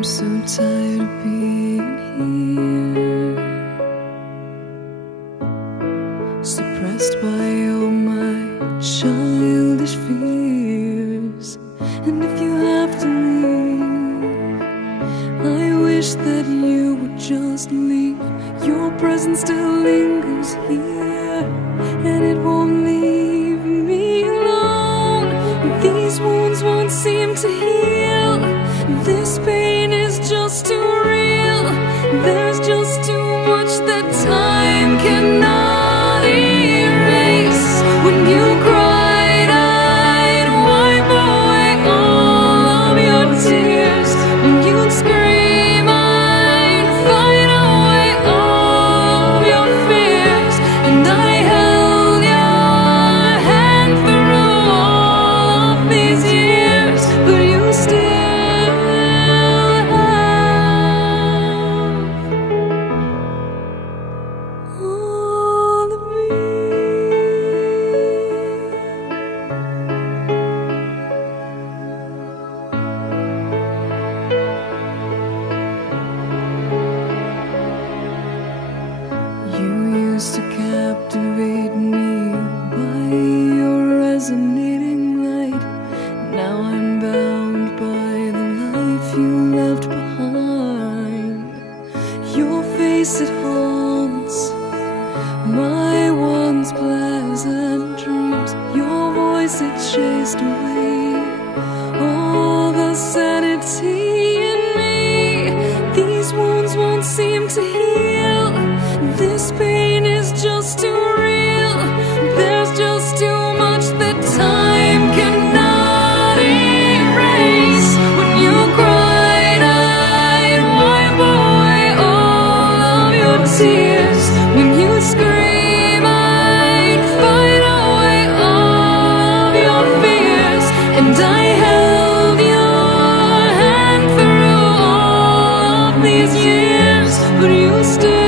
I'm so tired of being here, suppressed by all my childish fears. And if you have to leave, I wish that you would just leave. Your presence still lingers here, and it won't leave me alone. These wounds won't seem to heal. This pain is just too real. There's just too much that time cannot erase. When you cried, I'd wipe away all of your tears. When you'd scream, I'd fight away all of your fears. And I held your hand through all of these years, but you still to captivate me by your resonating light. Now I'm bound by the life you left behind. Your face, it haunts my once pleasant dreams. Your voice, it chased away all the sanity in me. These wounds won't seem to heal. This pain is just too real. There's just too much that time cannot erase. When you cried, I'd wipe away all of your tears. When you scream, I'd fight away all of your fears. And I held your hand through all of these years, but you still